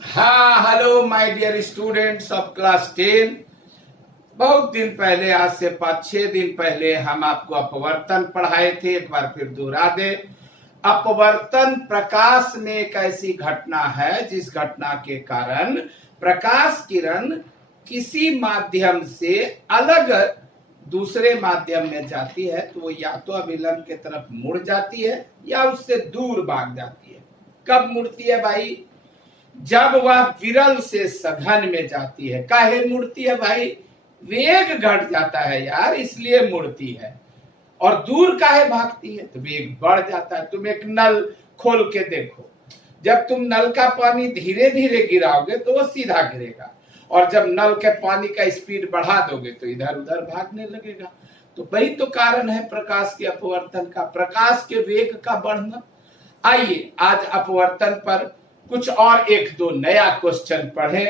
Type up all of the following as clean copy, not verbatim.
हाँ, hello my dear students of class 10। बहुत दिन पहले, आज से 5-6 दिन पहले हम आपको अपवर्तन पढ़ाए थे। एक बार फिर दोहरा दे। अपवर्तन प्रकाश में एक ऐसी घटना है जिस घटना के कारण प्रकाश किरण किसी माध्यम से अलग दूसरे माध्यम में जाती है, तो वो या तो अभिलंब की तरफ मुड़ जाती है या उससे दूर भाग जाती है। कब मुड़ती है भाई? जब वह विरल से सघन में जाती है। काहे मुड़ती है भाई? वेग घट जाता है यार, इसलिए मुड़ती है। और दूर काहे भागती है? तो वेग बढ़ जाता है। तुम एक नल खोल के देखो, जब तुम नल का पानी धीरे धीरे गिराओगे तो वो सीधा गिरेगा, और जब नल के पानी का स्पीड बढ़ा दोगे तो इधर उधर भागने लगेगा। तो वही तो कारण है प्रकाश के अपवर्तन का, प्रकाश के वेग का बढ़ना। आइए आज अपवर्तन पर कुछ और एक दो नया क्वेश्चन पढ़ें।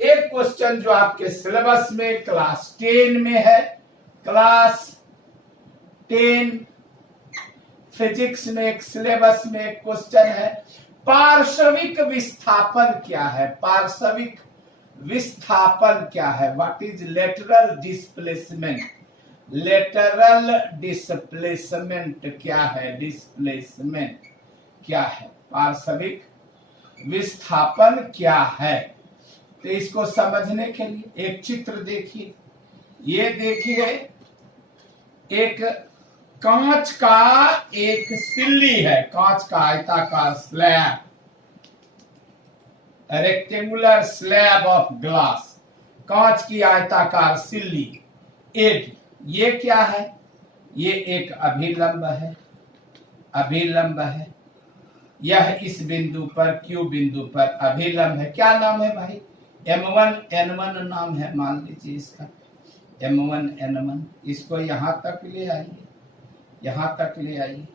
एक क्वेश्चन जो आपके सिलेबस में क्लास 10 में है, क्लास 10 फिजिक्स में एक सिलेबस में एक क्वेश्चन है, पार्श्विक विस्थापन क्या है? पार्श्विक विस्थापन क्या है? What is lateral displacement? Lateral displacement क्या है? डिस्प्लेसमेंट क्या है? पार्श्विक विस्थापन क्या है? तो इसको समझने के लिए एक चित्र देखिए। ये देखिए, एक कांच का एक सिल्ली है, कांच का आयताकार slab, rectangular slab of glass, कांच की आयताकार सिल्ली एडी। ये क्या है? ये एक अभिलंब है, अभिलंब है। यह इस बिंदु पर, क्यू बिंदु पर अभिलंब है। क्या नाम है भाई? M1 N1 नाम है, मान लीजिए इसका M1 N1। इसको यहां तक ले आइए, यहां तक ले आइए।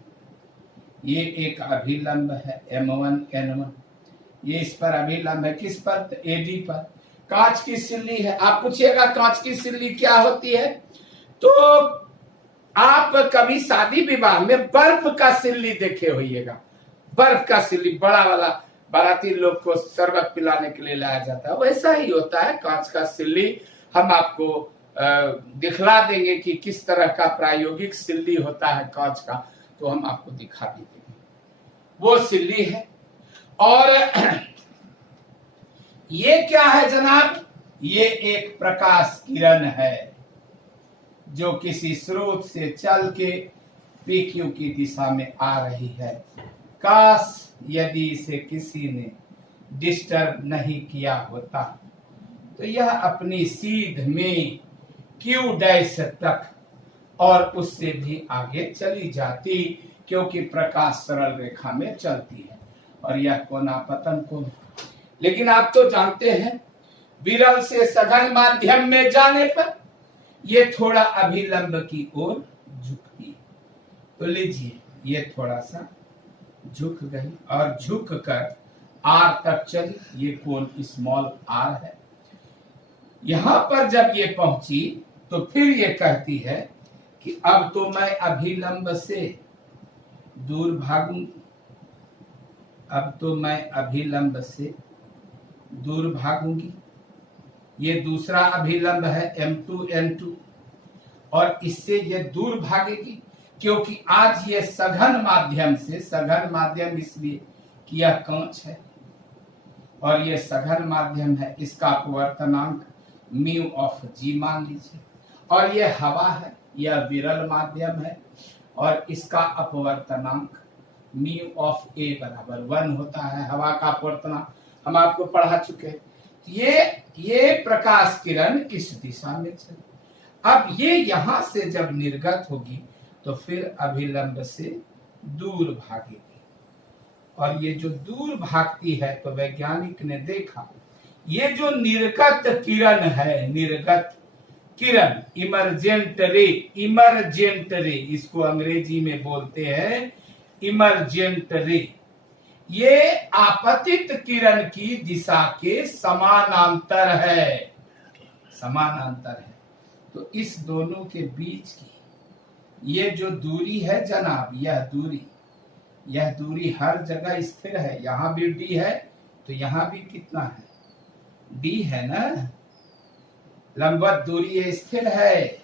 ये एक अभिलंब है M1 N1। ये इस पर अभिलंब है, किस पर? एडी पर। कांच की सिल्ली है। आप पूछिएगा कांच की सिल्ली क्या होती है, तो आप कभी शादी विवाह में बर्फ का सिल्ली देखे होइएगा। बर्फ का सिल्ली बड़ा वाला, बाराती लोग को शरबत पिलाने के लिए लाया जाता है, वैसा ही होता है कांच का सिल्ली। हम आपको दिखला देंगे कि किस तरह का प्रायोगिक सिल्ली होता है कांच का, तो हम आपको दिखा भी देंगे। वो सिल्ली है। और ये क्या है जनाब? ये एक प्रकाश किरण है जो किसी स्रोत से चल के PQ की दिशा में आ रही है। काश यदि इसे किसी ने डिस्टर्ब नहीं किया होता तो यह अपनी सीध में Q डैश तक और उससे भी आगे चली जाती, क्योंकि प्रकाश सरल रेखा में चलती है और यह कोणापतन कोण। लेकिन आप तो जानते हैं विरल से सघन माध्यम में जाने पर यह थोड़ा अभिलंब की ओर झुकती है। तो लीजिए, ये थोड़ा सा झुक गई और झुक कर R तक चली। ये कोण स्मॉल r है। यहां पर जब ये पहुंची तो फिर ये कहती है कि अब तो मैं अभिलंब से दूर भागूंगी, अब तो मैं अभिलंब से दूर भागूंगी। ये दूसरा अभिलंब है M2 N2, और इससे ये दूर भागेगी क्योंकि आज ये सघन माध्यम से, सघन माध्यम इसलिए कि यह कांच है और ये सघन माध्यम है, इसका अपवर्तनांक म्यू ऑफ G मान लीजिए। और ये हवा है, यह विरल माध्यम है और इसका अपवर्तनांक म्यू ऑफ A बराबर 1 होता है। हवा का अपवर्तनांक हम आपको पढ़ा चुके हैं। ये प्रकाश किरण इस दिशा में चली। अब ये यहां से जब निर्गत होगी तो फिर अभिलंब से दूर भागेगी, और ये जो दूर भागती है तो वैज्ञानिक ने देखा ये जो निर्गत किरण है, निर्गत किरण, इमरजेंट रे, इमरजेंट रे इसको अंग्रेजी में बोलते हैं इमरजेंट रे, ये आपतित किरण की दिशा के समानांतर है, समानांतर है। तो इस दोनों के बीच की ये जो दूरी है जनाब, यह दूरी हर जगह स्थिर है। यहां भी d है, तो यहां भी कितना है, d है ना, लंबवत दूरी स्थिर है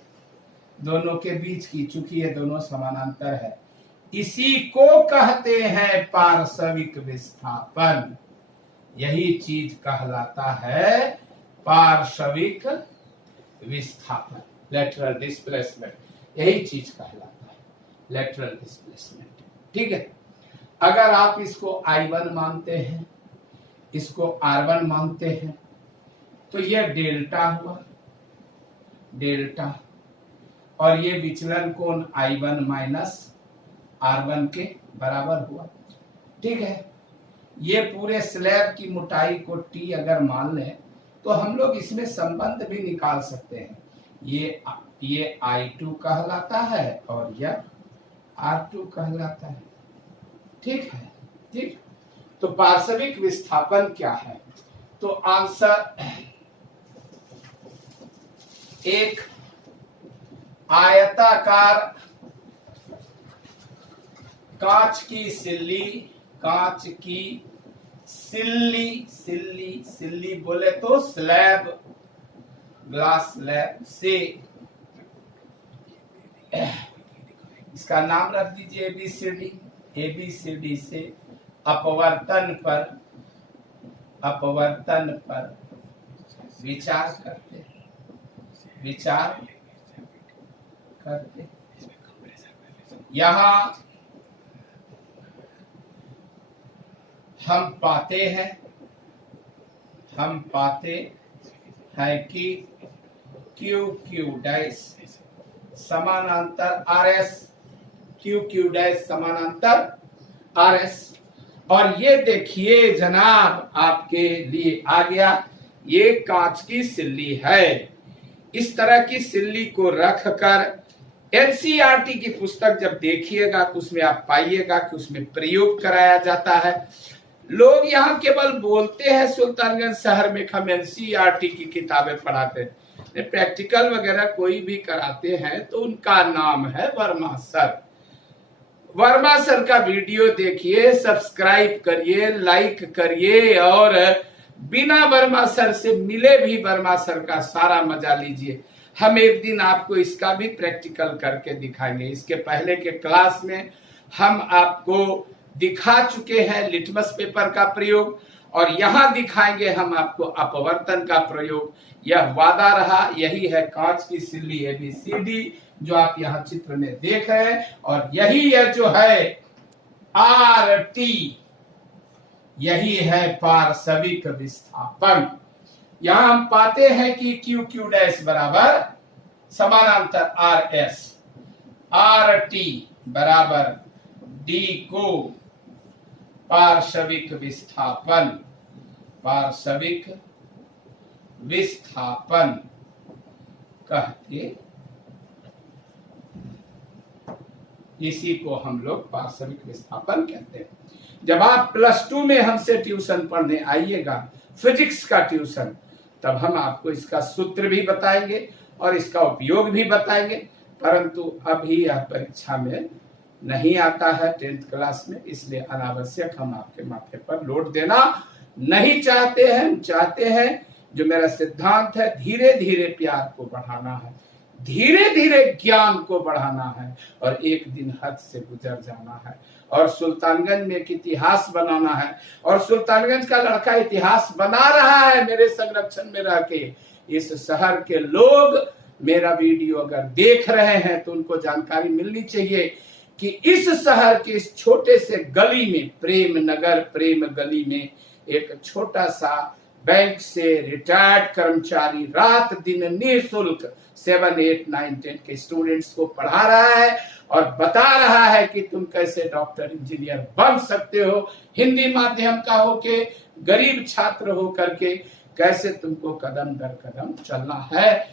दोनों के बीच की, चूंकि ये दोनों समानांतर है। इसी को कहते हैं पार्श्विक विस्थापन। यही चीज कहलाता है पार्श्विक विस्थापन, लेटरल डिस्प्लेसमेंट। यही चीज कहलाता है लेटरल डिस्प्लेसमेंट। ठीक है, अगर आप इसको I1 मानते हैं, इसको R1 मानते हैं, तो यह डेल्टा हुआ, डेल्टा, और ये विचलन कोण I1 माइनस R1 के बराबर हुआ। ठीक है, ये पूरे स्लैब की मोटाई को T अगर मान लें तो हम लोग इसमें संबंध भी निकाल सकते हैं। ये I2 कहलाता है और यह R2 कहलाता है। ठीक है, ठीक। तो पार्श्विक विस्थापन क्या है? तो आंसर, एक आयताकार कांच की सिल्ली, कांच की सिल्ली, सिल्ली, सिल्ली बोले तो स्लैब, ग्लास स्लैब से, इसका नाम रख दीजिए एबीसीडी, एबीसीडी से अपवर्तन पर विचार करते, विचार करते। यहां हम पाते हैं कि क्यू डैश समानांतर RS, क्यू डैश समानांतर RS। और ये देखिए जनाब, आपके लिए आ गया, ये कांच की सिल्ली है। इस तरह की सिल्ली को रखकर एनसीईआरटी की पुस्तक जब देखिएगा तो उसमें आप पाइएगा कि उसमें प्रयोग कराया जाता है। लोग यहाँ केवल बोलते हैं सुल्तानगंज शहर में हम एनसीईआरटी की किताबें पढ़ाते हैं, प्रैक्टिकल वगैरह कोई भी कराते हैं तो उनका नाम है वर्मा सर। वर्मा सर का वीडियो देखिए, सब्सक्राइब करिए, लाइक करिए, और बिना वर्मा सर से मिले भी वर्मा सर का सारा मजा लीजिए। हम एक दिन आपको इसका भी प्रैक्टिकल करके दिखाएंगे। इसके पहले के क्लास में हम आपको दिखा चुके हैं लिटमस पेपर का प्रयोग, और यहां दिखाएंगे हम आपको अपवर्तन का प्रयोग। यह वादा रहा। यही है कांच की सिल्ली एबीसीडी जो आप यहाँ चित्र में देख रहे हैं, और यही है जो है RT, यही है पार्श्विक विस्थापन। यहां हम पाते हैं कि क्यू डैश बराबर समानांतर RS, RT बराबर D को पार्श्विक विस्थापन, पार्श्विक विस्थापन कहते, इसी को हम लोग पार्श्विक विस्थापन कहते हैं। जब आप +2 में हमसे ट्यूशन पढ़ने आइएगा, फिजिक्स का ट्यूशन, तब हम आपको इसका सूत्र भी बताएंगे और इसका उपयोग भी बताएंगे, परंतु अभी यह परीक्षा में नहीं आता है 10th क्लास में, इसलिए अनावश्यक हम आपके माथे पर लोड देना नहीं चाहते हैं। हम चाहते हैं, जो मेरा सिद्धांत है, धीरे धीरे प्यार को बढ़ाना है, धीरे धीरे ज्ञान को बढ़ाना है, और एक दिन हद से गुजर जाना है, और सुल्तानगंज में एक इतिहास बनाना है। और सुल्तानगंज का लड़का इतिहास बना रहा है मेरे संरक्षण में रह के। इस शहर के लोग मेरा वीडियो अगर देख रहे हैं तो उनको जानकारी मिलनी चाहिए कि इस शहर के इस छोटे से गली में, प्रेम नगर, प्रेम गली में, एक छोटा सा बैंक से रिटायर्ड कर्मचारी रात दिन निःशुल्क 7, 8, 9, 10 के स्टूडेंट्स को पढ़ा रहा है और बता रहा है कि तुम कैसे डॉक्टर इंजीनियर बन सकते हो, हिंदी माध्यम का होके, गरीब छात्र हो करके कैसे तुमको कदम दर कदम चलना है।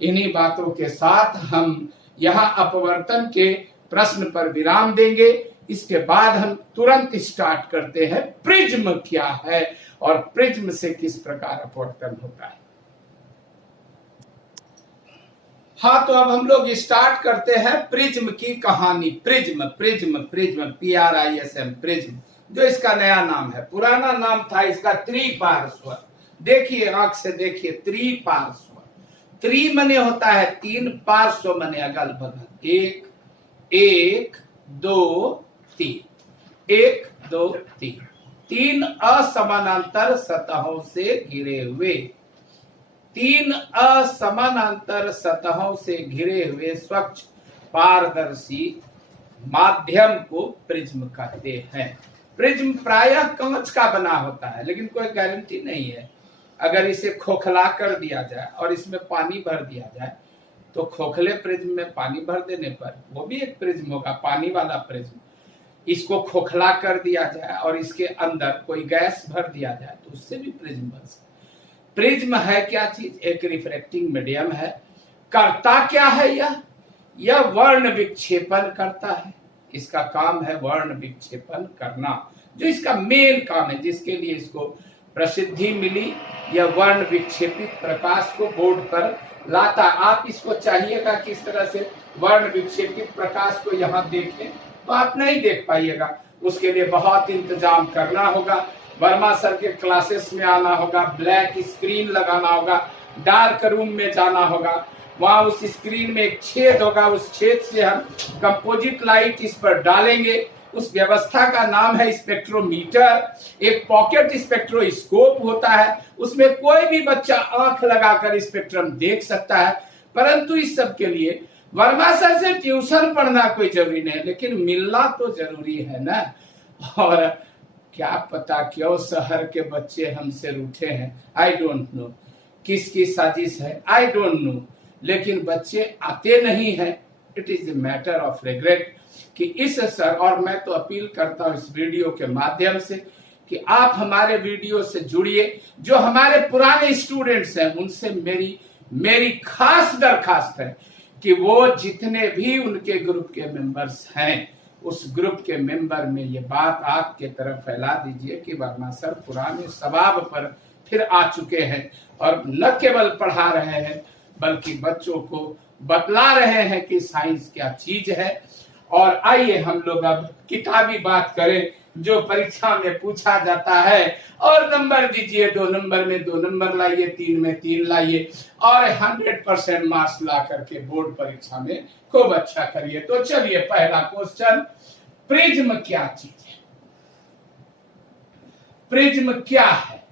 इन्हीं बातों के साथ हम यहाँ अपवर्तन के प्रश्न पर विराम देंगे। इसके बाद हम तुरंत स्टार्ट करते हैं प्रिज्म क्या है और प्रिज्म से किस प्रकार अपवर्तन होता है। हाँ, तो अब हम लोग स्टार्ट करते हैं प्रिज्म की कहानी। Prism, prism, prism, PRISM, prism. जो इसका नया नाम है। पुराना नाम था इसका त्रिपार्श्व। देखिए आंख से देखिए, त्रिपार्श्व। त्रि मने होता है तीन, पार्श्व मने अगल बगल। एक, एक, दो, तीन। एक, दो, तीन। तीन असमानांतर सतहों से घिरे हुए, तीन असमानांतर सतहों से घिरे हुए स्वच्छ पारदर्शी माध्यम को प्रिज्म कहते हैं। प्रिज्म प्रायः कांच का बना होता है, लेकिन कोई गारंटी नहीं है। अगर इसे खोखला कर दिया जाए और इसमें पानी भर दिया जाए तो खोखले प्रिज्म में पानी भर देने पर वो भी एक प्रिज्म होगा, पानी वाला प्रिज्म। इसको खोखला कर दिया जाए और इसके अंदर कोई गैस भर दिया जाए तो उससे भी प्रिज्म बन सकता है। प्रिज्म है क्या चीज? एक रिफ्रैक्टिंग मीडियम है। करता क्या है यह वर्ण विक्षेपण करता है। इसका काम है वर्ण विक्षेपण करना, जो इसका मेन काम है, जिसके लिए इसको प्रसिद्धि मिली। यह वर्ण विक्षेपित प्रकाश को बोर्ड पर लाता। आप इसको चाहिएगा किस तरह से वर्ण विक्षेपित प्रकाश को यहाँ देखें तो आप नहीं देख पाइएगा। उसके लिए बहुत इंतजाम करना होगा। वर्मा सर के क्लासेस में आना होगा, ब्लैक स्क्रीन लगाना होगा, डार्क रूम में जाना होगा। वहां उस स्क्रीन में एक छेद होगा, उस छेद से हम कंपोजिट लाइट इस पर डालेंगे। उस व्यवस्था का नाम है स्पेक्ट्रोमीटर। एक पॉकेट स्पेक्ट्रोस्कोप होता है, उसमें कोई भी बच्चा आंख लगाकर स्पेक्ट्रम देख सकता है। परंतु इस सब के लिए वर्मा सर से ट्यूशन पढ़ना कोई जरूरी नहीं, लेकिन मिलना तो जरूरी है ना। और क्या पता क्यों शहर के बच्चे हमसे रूठे हैं, आई डोंट नो। किसकी साजिश है, आई डोंट नो। लेकिन बच्चे आते नहीं हैं। It is a matter of regret कि इस सर, और मैं तो अपील करता हूं इस वीडियो के माध्यम से कि आप हमारे वीडियो से जुड़िए। जो हमारे पुराने स्टूडेंट्स हैं उनसे मेरी खास दरखास्त है कि वो जितने भी उनके ग्रुप के मेंबर्स हैं, उस ग्रुप के मेंबर में ये बात आपके तरफ फैला दीजिए कि वर्मा सर पुराने सवाब पर फिर आ चुके हैं और न केवल पढ़ा रहे हैं बल्कि बच्चों को बतला रहे हैं कि साइंस क्या चीज है। और आइए हम लोग अब किताबी बात करें जो परीक्षा में पूछा जाता है। और नंबर दीजिए, 2 नंबर में 2 नंबर लाइए, 3 में 3 लाइए और 100% मार्क्स ला करके बोर्ड परीक्षा में खूब अच्छा करिए। तो चलिए पहला क्वेश्चन, प्रिज्म क्या चीज है? प्रिज्म क्या है?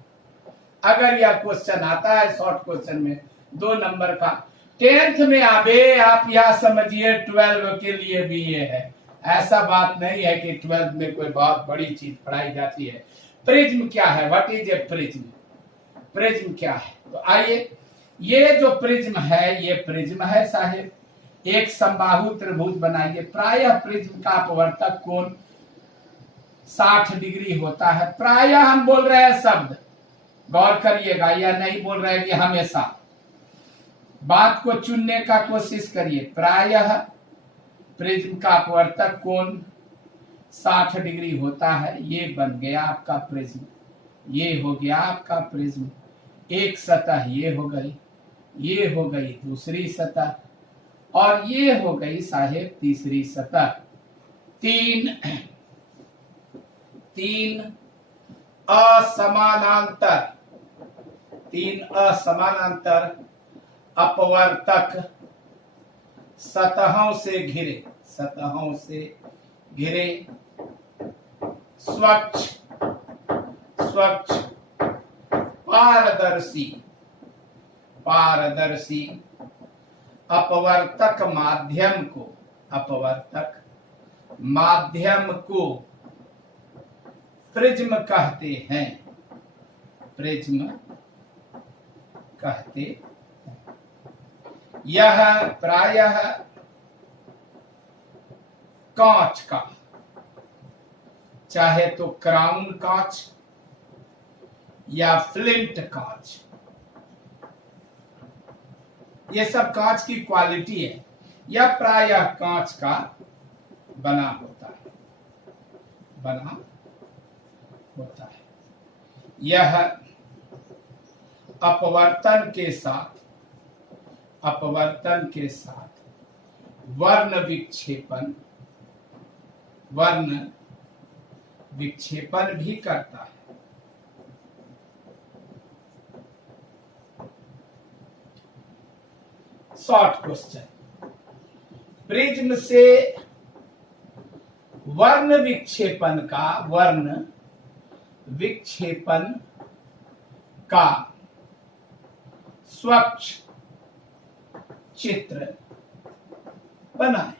अगर यह क्वेश्चन आता है शॉर्ट क्वेश्चन में 2 नंबर का, 10th में आबे आप यह समझिए 12 के लिए भी ये है। ऐसा बात नहीं है कि 12th में कोई बहुत बड़ी चीज पढ़ाई जाती है। प्रिज्म क्या है? What is a prism? Prism क्या है? तो आइए, ये जो प्रिज्म है ये प्रिज्म है साहेब। एक समबाहु त्रिभुज बनाइए। प्रायः प्रिज्म का अपवर्तक कोण 60 डिग्री होता है। प्रायः हम बोल रहे हैं शब्द, गौर करिएगा, या नहीं बोल रहे हैं कि हमेशा। बात को चुनने का कोशिश करिए। प्रायः प्रिज्म का अपवर्तक कोण 60 डिग्री होता है। ये बन गया आपका प्रिज्म, ये हो गया आपका प्रिज्म। एक सतह ये हो गई, ये हो गई दूसरी सतह, और ये हो गई साहेब तीसरी सतह। तीन असमानांतर अपवर्तक सतहों से घिरे स्वच्छ पारदर्शी अपवर्तक माध्यम को प्रिज्म कहते हैं। प्रिज्म कहते हैं। यह प्रायः कांच का, चाहे तो क्राउन कांच या फ्लिंट कांच, ये सब कांच की क्वालिटी है। यह प्रायः कांच का बना होता है। यह अपवर्तन के साथ वर्ण विक्षेपण भी करता है। शॉर्ट क्वेश्चन, प्रिज्म से वर्ण विक्षेपण का स्वच्छ चित्र बनाए।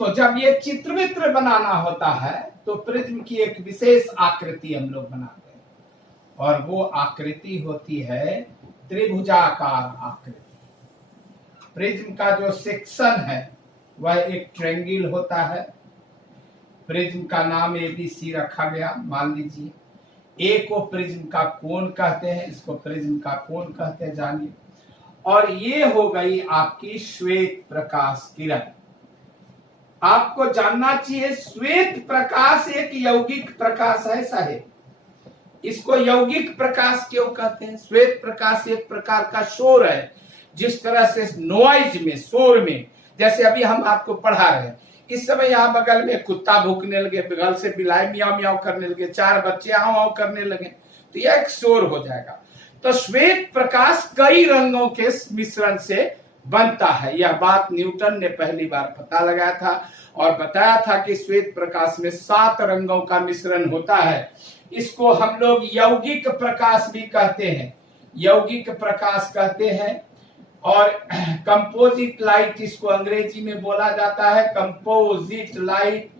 तो जब ये चित्र बनाना होता है तो प्रिज्म की एक विशेष आकृति हम लोग बनाते हैं, और वो आकृति होती है त्रिभुजाकार आकृति। प्रिज्म का जो सेक्शन है वह एक ट्रायंगल होता है। प्रिज्म का नाम ABC रखा गया, मान लीजिए। ए को प्रिज्म का कोण कहते हैं, इसको प्रिज्म का कोण कहते हैं, जानिए। और ये हो गई आपकी श्वेत प्रकाश किरण। आपको जानना चाहिए श्वेत प्रकाश एक यौगिक प्रकाश है साहेब। इसको यौगिक प्रकाश क्यों कहते हैं? श्वेत प्रकाश एक प्रकार का शोर है। जिस तरह से नॉइज में, शोर में, जैसे अभी हम आपको पढ़ा रहे हैं, इस समय यहाँ बगल में कुत्ता भूखने लगे, बगल से बिलाई मियाँ मियाँ करने लगे, 4 बच्चे आओ आओ करने लगे, तो यह एक शोर हो जाएगा। तो श्वेत प्रकाश कई रंगों के मिश्रण से बनता है। यह बात न्यूटन ने पहली बार पता लगाया था और बताया था कि श्वेत प्रकाश में 7 रंगों का मिश्रण होता है। इसको हम लोग यौगिक प्रकाश भी कहते हैं, यौगिक प्रकाश कहते हैं। और कंपोजिट लाइट इसको अंग्रेजी में बोला जाता है, कंपोजिट लाइट।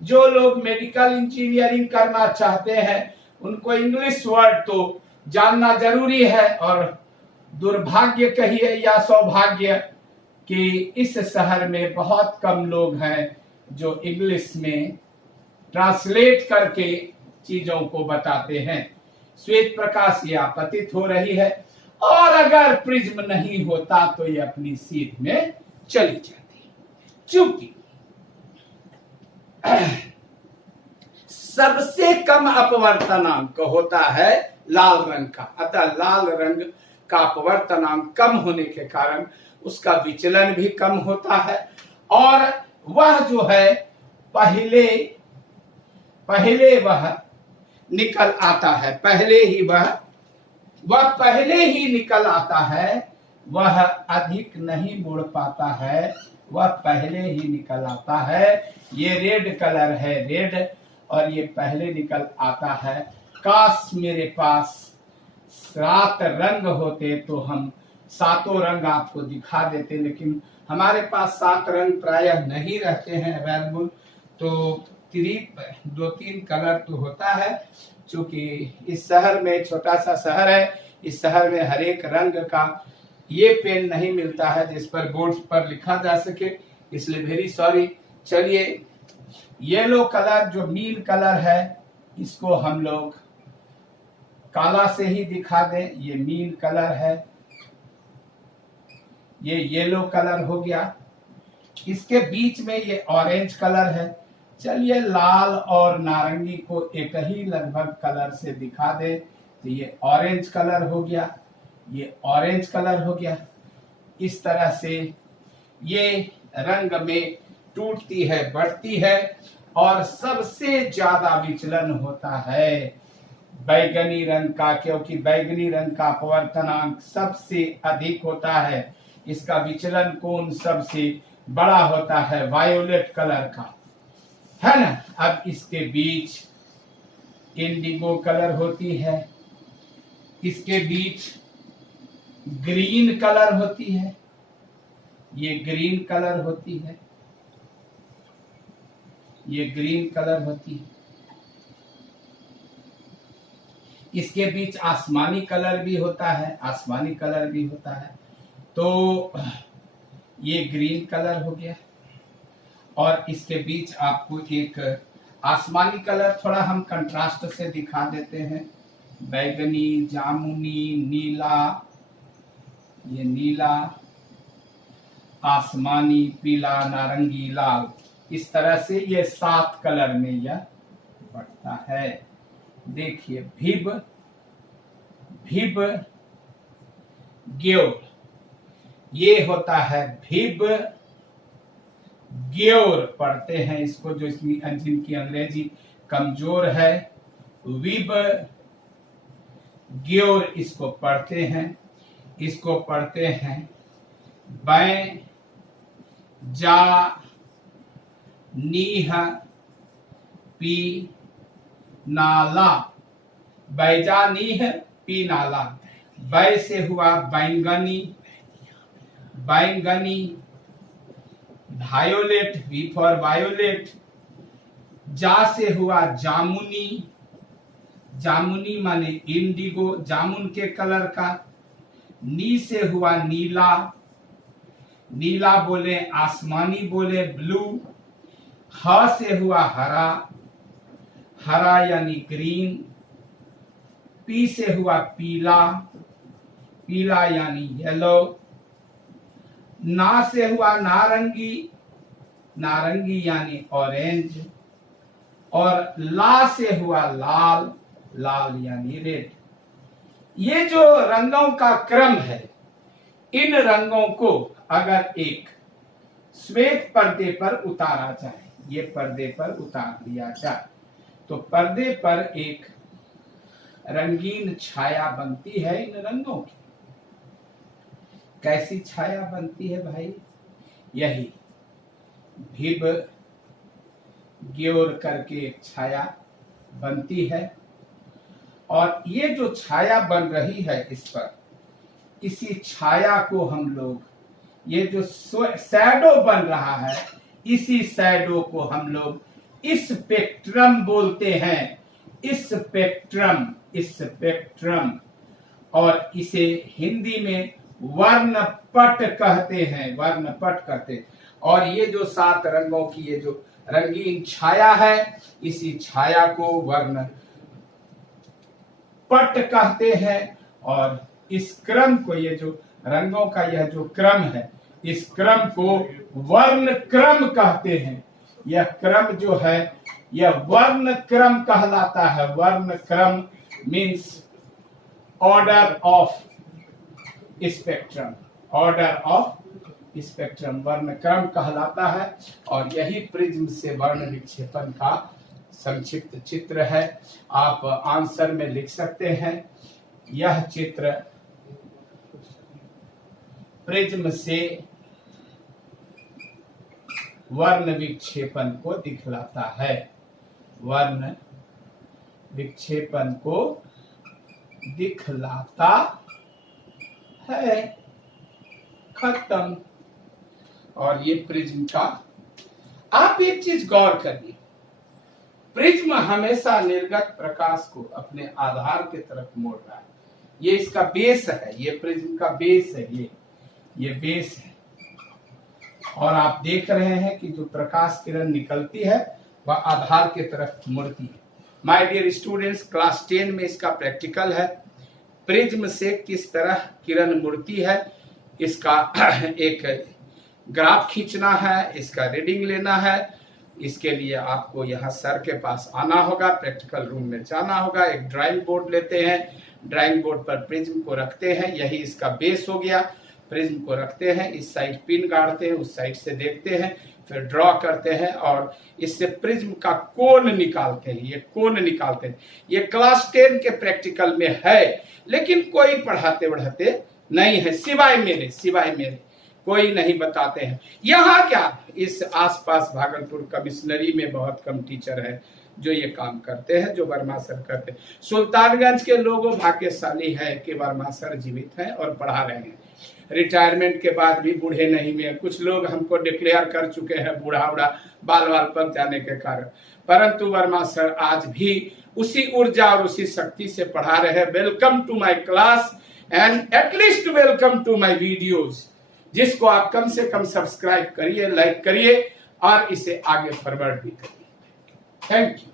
जो लोग मेडिकल इंजीनियरिंग करना चाहते हैं उनको इंग्लिश वर्ड तो जानना जरूरी है, और दुर्भाग्य कहिए या सौभाग्य कि इस शहर में बहुत कम लोग हैं जो इंग्लिश में ट्रांसलेट करके चीजों को बताते हैं। श्वेत प्रकाश ये आपतित हो रही है, और अगर प्रिज्म नहीं होता तो ये अपनी सीध में चली जाती। चूंकि सबसे कम अपवर्तनांक होता है लाल रंग का, अतः लाल रंग का अपवर्तनांक कम होने के कारण उसका विचलन भी कम होता है, और वह जो है पहले वह निकल आता है, वह पहले ही निकल आता है। वह अधिक नहीं मुड़ पाता है, वह पहले ही निकल आता है। ये रेड कलर है, रेड, और ये पहले निकल आता है। काश मेरे पास 7 रंग होते तो हम 7 रंग आपको दिखा देते, लेकिन हमारे पास 7 रंग प्रायः नहीं रहते हैं अवेलेबल। तो 2-3 कलर तो होता है, क्योंकि इस शहर में, छोटा सा शहर है, इस शहर में हर एक रंग का ये पेन नहीं मिलता है जिस पर बोर्ड पर लिखा जा सके, इसलिए वेरी सॉरी। चलिए, येलो कलर जो नील कलर है इसको हम लोग काला से ही दिखा दें। ये नील कलर है, ये येलो कलर हो गया, इसके बीच में ये ऑरेंज कलर है। चलिए, लाल और नारंगी को एक ही लगभग कलर से दिखा दे, तो ये ऑरेंज कलर हो गया, ये ऑरेंज कलर हो गया। इस तरह से ये रंग में टूटती है, बढ़ती है, और सबसे ज्यादा विचलन होता है बैगनी रंग का, क्योंकि बैगनी रंग का अपवर्तनांक सबसे अधिक होता है। इसका विचलन कोण सबसे बड़ा होता है वायोलेट कलर का, है ना। अब इसके बीच इंडिगो कलर होती है, इसके बीच ग्रीन कलर होती है, ये ग्रीन कलर होती है, ये ग्रीन कलर होती है। इसके बीच आसमानी कलर भी होता है, आसमानी कलर भी होता है। तो ये ग्रीन कलर हो गया, और इसके बीच आपको एक आसमानी कलर थोड़ा हम कंट्रास्ट से दिखा देते हैं, बैगनी, जामुनी, नीला, ये नीला, आसमानी, पीला, नारंगी, लाल, इस तरह से ये 7 कलर में यह बढ़ता है। देखिए, भिब ग्योल, ये होता है भिब ग्योर पढ़ते हैं इसको, जो इसमें जिनकी अंग्रेजी कमजोर है, विब ग्योर इसको पढ़ते हैं। इसको पढ़ते हैं बै जा नीह पी नाला, बैजानीह पी नाला। बै से हुआ बैंगनी, बैंगनी। Violet, V for violet. जा से हुआ जामुनी, जामुनी माने इंडिगो, जामुन के कलर का। नी से हुआ नीला, नीला बोले आसमानी बोले ब्लू। ह से हुआ हरा, हरा यानी ग्रीन। पी से हुआ पीला, पीला यानी येलो। ना से हुआ नारंगी, नारंगी यानी ऑरेंज। और ला से हुआ लाल, लाल यानी रेड। ये जो रंगों का क्रम है, इन रंगों को अगर एक श्वेत पर्दे पर उतारा जाए, ये पर्दे पर उतार दिया जाए, तो पर्दे पर एक रंगीन छाया बनती है इन रंगों की। कैसी छाया बनती है भाई? यही भिब ग्योर करके एक छाया बनती है। और ये जो छाया बन रही है इस पर, इसी छाया को हम लोग, ये जो शैडो बन रहा है, इसी शैडो को हम लोग स्पेक्ट्रम बोलते हैं। Spectrum, spectrum. और इसे हिंदी में वर्णपट कहते हैं, वर्णपट कहते हैं। और ये जो 7 रंगों की ये जो रंगीन छाया है, इसी छाया को वर्ण पट कहते हैं। और इस क्रम को, ये जो रंगों का यह जो क्रम है, इस क्रम को वर्ण क्रम कहते हैं। यह क्रम जो है, यह वर्ण क्रम कहलाता है। वर्ण क्रम means order of spectrum, order of spectrum वर्ण क्रम कहलाता है। और यही प्रिज्म से वर्ण विक्षेपण का संक्षिप्त चित्र है। आप आंसर में लिख सकते हैं, यह चित्र प्रिज्म से वर्ण विक्षेपण को दिखलाता है, वर्ण विक्षेपण को दिखलाता है। खत्म। और ये प्रिज्म का, आप एक चीज गौर करिए, प्रिज्म हमेशा निर्गत प्रकाश को अपने आधार की तरफ मोड़ रहा है। ये इसका बेस है, ये प्रिज्म का बेस है, ये बेस है। और आप देख रहे हैं कि जो प्रकाश किरण निकलती है वह आधार की तरफ मुड़ती है। माय डियर स्टूडेंट्स, क्लास 10 में इसका प्रैक्टिकल है। प्रिज्म से किस तरह किरण मुड़ती है, इसका एक ग्राफ खींचना है, इसका रीडिंग लेना है। इसके लिए आपको यहाँ सर के पास आना होगा, प्रैक्टिकल रूम में जाना होगा। एक ड्राइंग बोर्ड लेते हैं, ड्राइंग बोर्ड पर प्रिज्म को रखते हैं, यही इसका बेस हो गया। प्रिज्म को रखते हैं, इस साइड पिन गाड़ते हैं, उस साइड से देखते हैं, फिर ड्रॉ करते हैं और इससे प्रिज्म का कोण निकालते हैं। ये कोण निकालते हैं। ये क्लास 10 के प्रैक्टिकल में है, लेकिन कोई पढ़ाते बढ़ाते नहीं है, सिवाय मेरे कोई नहीं बताते हैं। यहाँ क्या, इस आसपास भागलपुर कमिश्नरी में बहुत कम टीचर है जो ये काम करते हैं, जो वर्मा सर करते हैं। सुल्तानगंज के लोगों भाग्यशाली है कि वर्मा सर जीवित हैं और पढ़ा रहे हैं। रिटायरमेंट के बाद भी बूढ़े नहीं हुए। कुछ लोग हमको डिक्लेयर कर चुके हैं बूढ़ा बाल पक जाने के कारण, परंतु वर्मा सर आज भी उसी ऊर्जा और उसी शक्ति से पढ़ा रहे हैं। Welcome to my class and at least welcome to my videos, जिसको आप कम से कम सब्सक्राइब करिए, लाइक करिए और इसे आगे फॉरवर्ड भी करिए। Thank you.